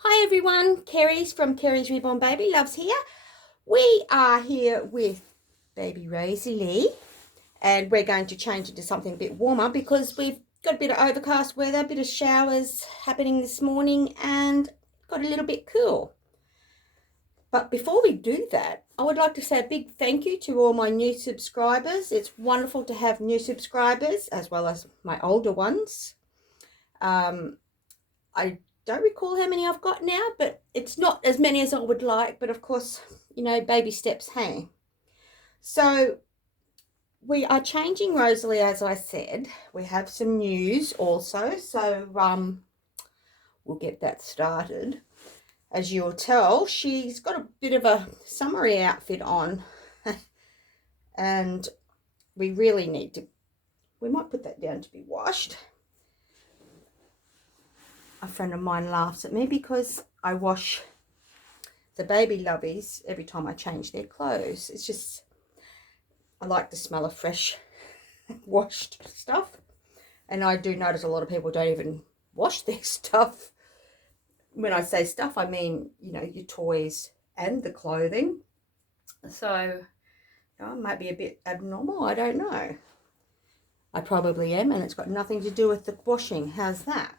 Hi everyone, Kerry's from Kerry's Reborn Baby Loves here. We are here with baby Rosalie and we're going to change it to something a bit warmer because we've got a bit of overcast weather, a bit of showers happening this morning and got a little bit cool. But before we do that, I would like to say a big thank you to all my new subscribers. It's wonderful to have new subscribers as well as my older ones. I don't recall how many I've got now, but it's not as many as I would like. But of course, you know, baby steps, hey. So we are changing Rosalie, as I said. We have some news also, so we'll get that started. As you'll tell, she's got a bit of a summery outfit on, and we really need to. We might put that down to be washed. A friend of mine laughs at me because I wash the baby lovies every time I change their clothes. It's just, I like the smell of fresh washed stuff. And I do notice a lot of people don't even wash their stuff. When I say stuff, I mean, you know, your toys and the clothing. So, you know, it might be a bit abnormal, I don't know. I probably am, and it's got nothing to do with the washing. How's that?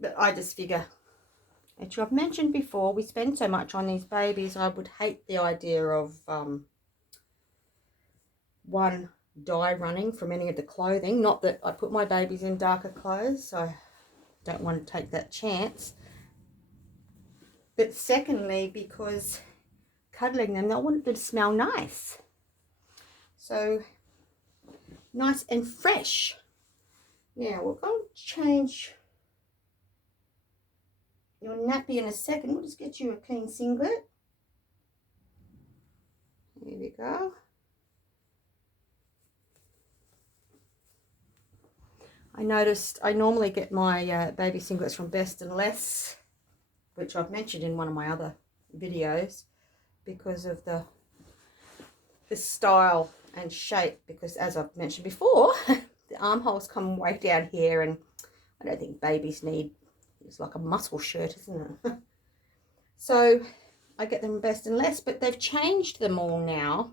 But I just figure, as I've mentioned before, we spend so much on these babies. I would hate the idea of one dye running from any of the clothing. Not that I put my babies in darker clothes, so I don't want to take that chance. But secondly, because cuddling them, I want them to smell nice. So nice and fresh. Now we're going to change your nappy in a second. We'll just get you a clean singlet. There we go. I noticed I normally get my baby singlets from Best and Less, which I've mentioned in one of my other videos, because of the style and shape, because as I've mentioned before, the armholes come way down here and I don't think babies need, it's like a muscle shirt, isn't it? So I get them Best and Less, but they've changed them all now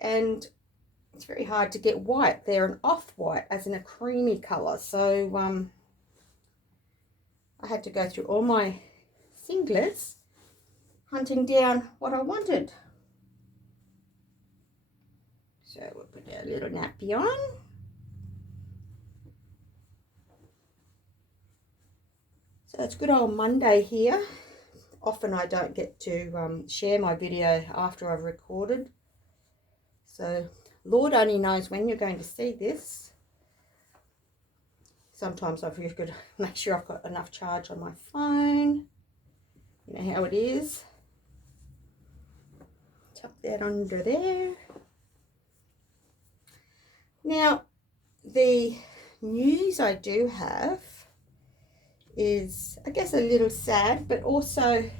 and it's very hard to get white. They're an off-white, as in a creamy colour. So I had to go through all my singlets hunting down what I wanted. So we'll put our little nappy on. So it's good old Monday here. Often I don't get to share my video after I've recorded. So Lord only knows when you're going to see this. Sometimes I've got to make sure I've got enough charge on my phone. You know how it is. Tuck that under there. Now, the news I do have is, I guess, a little sad, but also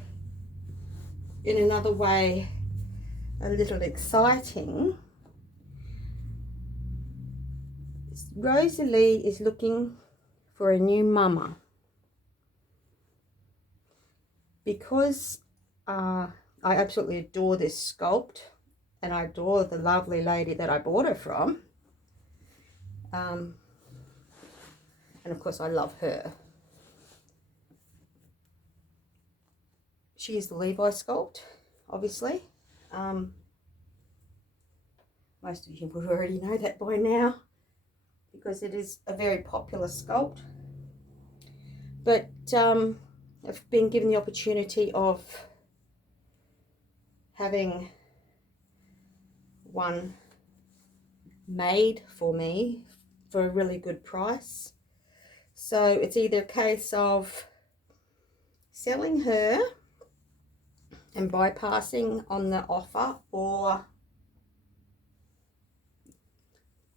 in another way a little exciting. Rosalie is looking for a new mama because I absolutely adore this sculpt and I adore the lovely lady that I bought her from. And of course I love her. She is the Levi sculpt, obviously. Most of you would already know that by now because it is a very popular sculpt. But I've been given the opportunity of having one made for me for a really good price. So it's either a case of selling her and bypassing on the offer or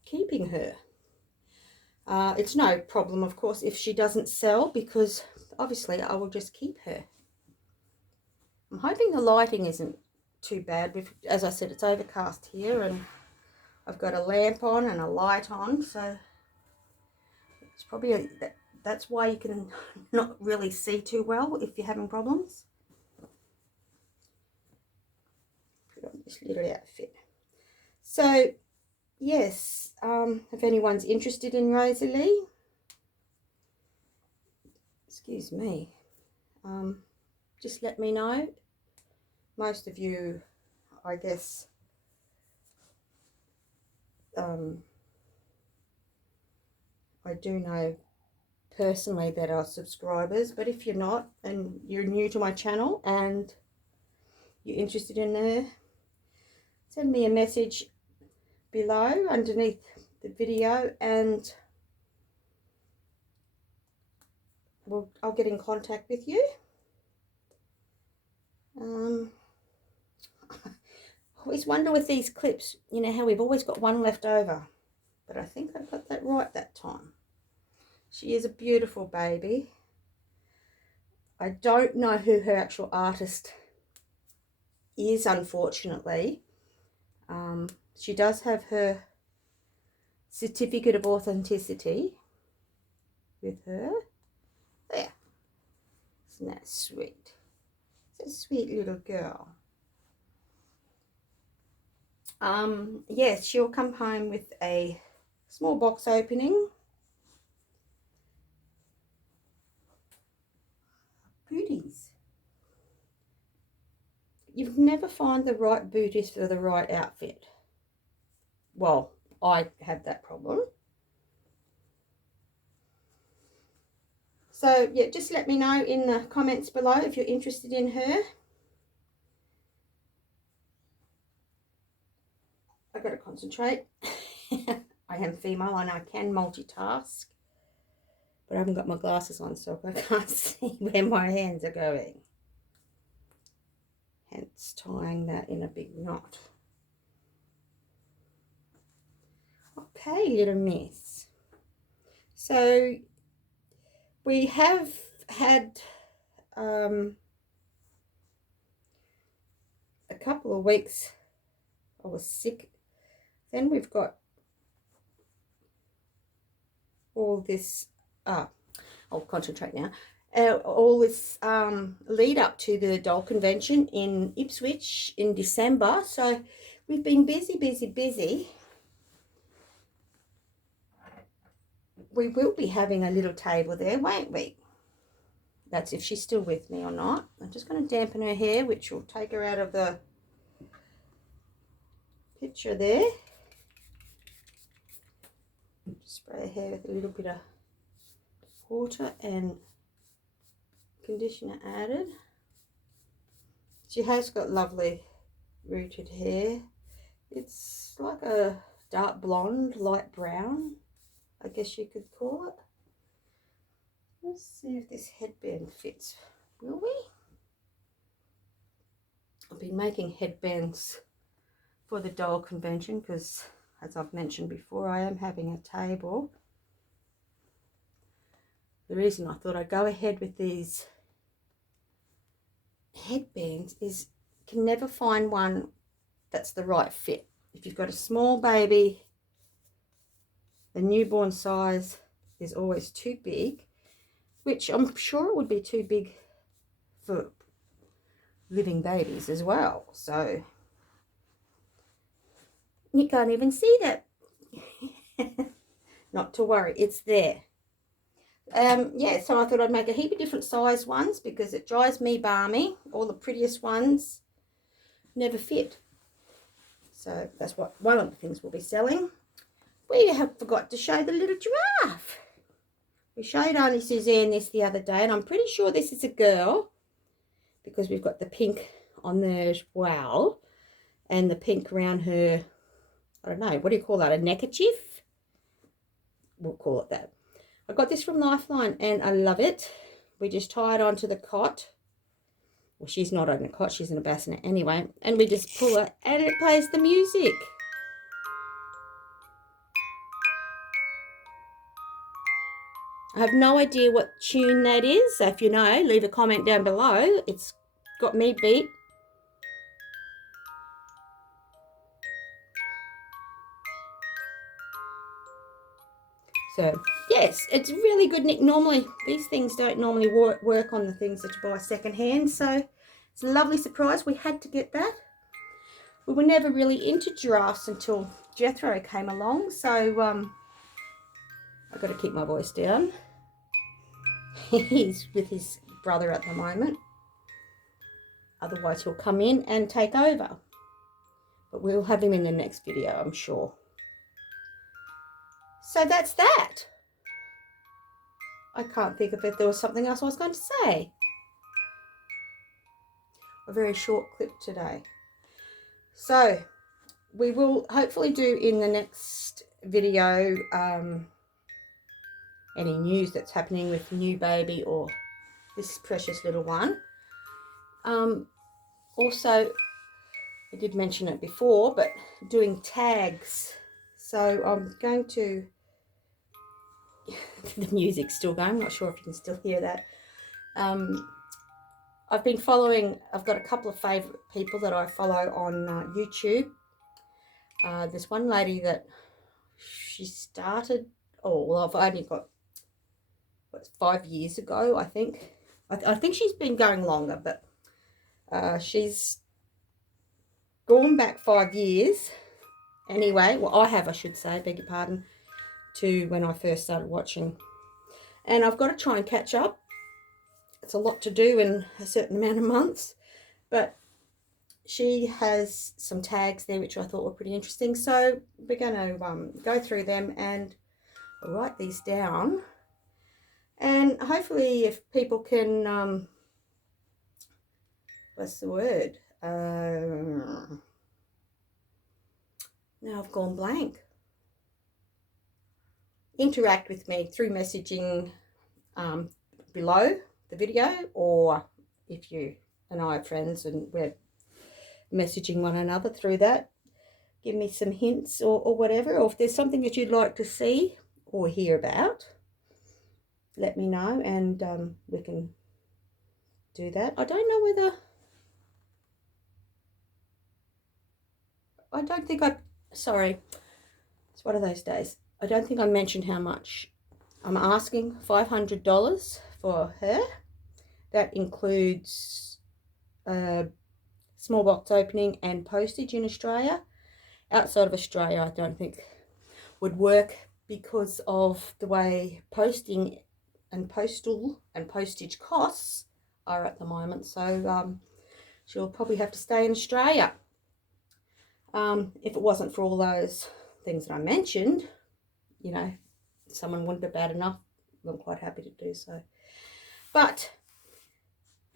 keeping her. It's no problem, of course, if she doesn't sell, because obviously I will just keep her. I'm hoping the lighting isn't too bad. As I said, it's overcast here and I've got a lamp on and a light on, so it's probably that's why you can not really see too well if you're having problems. Put on this little outfit. So yes, if anyone's interested in Rosalie, excuse me, just let me know. Most of you, I guess, I do know personally that are subscribers, but if you're not and you're new to my channel and you're interested in her, send me a message below underneath the video and I'll get in contact with you. I always wonder with these clips, you know, how we've always got one left over, but I think I got that right that time. She is a beautiful baby. I don't know who her actual artist is, unfortunately. She does have her certificate of authenticity with her. There. Isn't that sweet? It's a sweet little girl. Yes, she'll come home with a small box opening. Booties. You'd never find the right booties for the right outfit. Well, I have that problem. So yeah, just let me know in the comments below if you're interested in her. I gotta concentrate. I am female and I can multitask, but I haven't got my glasses on, so I can't see where my hands are going. Hence tying that in a big knot. Okay, little miss. So we have had a couple of weeks I was sick. Then we've got all this, I'll concentrate now, all this lead up to the doll convention in Ipswich in December. So we've been busy. We will be having a little table there, won't we? That's if she's still with me or not. I'm just going to dampen her hair, which will take her out of the picture there. Spray her hair with a little bit of water and conditioner added. She has got lovely rooted hair. It's like a dark blonde, light brown, I guess you could call it. Let's see if this headband fits, will we? I've been making headbands for the doll convention because, as I've mentioned before, I am having a table. The reason I thought I'd go ahead with these headbands is you can never find one that's the right fit. If you've got a small baby, the newborn size is always too big, which I'm sure it would be too big for living babies as well. So you can't even see that. Not to worry, it's there. Yeah, so I thought I'd make a heap of different size ones because it drives me balmy. All the prettiest ones never fit. So that's what one of the things we'll be selling. We have forgot to show the little giraffe. We showed Auntie Suzanne this the other day, and I'm pretty sure this is a girl because we've got the pink on there as well, and the pink around her, I don't know, what do you call that, a neckerchief? We'll call it that. I got this from Lifeline and I love it. We just tie it onto the cot. Well, she's not on the cot, she's in a bassinet anyway, and we just pull it and it plays the music. I have no idea what tune that is, so if you know, leave a comment down below. It's got me beat. So, yes, it's really good. Normally, these things don't normally work on the things that you buy secondhand. So, it's a lovely surprise. We had to get that. We were never really into giraffes until Jethro came along. So, I've got to keep my voice down. He's with his brother at the moment. Otherwise, he'll come in and take over. But we'll have him in the next video, I'm sure. So that's that. I can't think of if there was something else I was going to say. A very short clip today. So we will hopefully do in the next video any news that's happening with the new baby or this precious little one. Also, I did mention it before, but doing tags. So I'm going to, the music's still going, I'm not sure if you can still hear that. I've been following, I've got a couple of favourite people that I follow on YouTube. There's one lady that she started, oh, well, I've only got, what, 5 years ago, I think. I think she's been going longer, but she's gone back 5 years. Anyway, well, I should say, beg your pardon, to when I first started watching. And I've got to try and catch up. It's a lot to do in a certain amount of months, but she has some tags there which I thought were pretty interesting. So we're going to go through them and write these down. And hopefully if people can, what's the word? Now I've gone blank. Interact with me through messaging below the video, or if you and I are friends and we're messaging one another through that, give me some hints or whatever, or if there's something that you'd like to see or hear about, let me know and we can do that. I don't know whether, I don't think sorry, it's one of those days. I don't think I mentioned how much I'm asking. $500 for her. That includes small box opening and postage in Australia. Outside of Australia, I don't think would work because of the way posting and postal and postage costs are at the moment. So she'll probably have to stay in Australia. If it wasn't for all those things that I mentioned, you know, someone wouldn't be bad enough. I'm quite happy to do so. But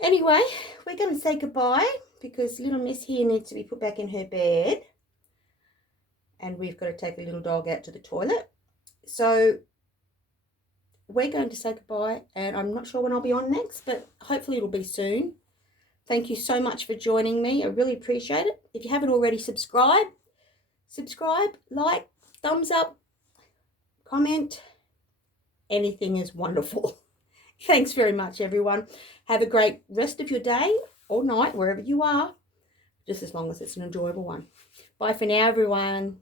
anyway, we're going to say goodbye because little Miss here needs to be put back in her bed. And we've got to take a little dog out to the toilet. So we're going to say goodbye, and I'm not sure when I'll be on next, but hopefully it'll be soon. Thank you so much for joining me. I really appreciate it. If you haven't already, subscribe, like, thumbs up, comment. Anything is wonderful. Thanks very much, everyone. Have a great rest of your day or night, wherever you are, just as long as it's an enjoyable one. Bye for now, everyone.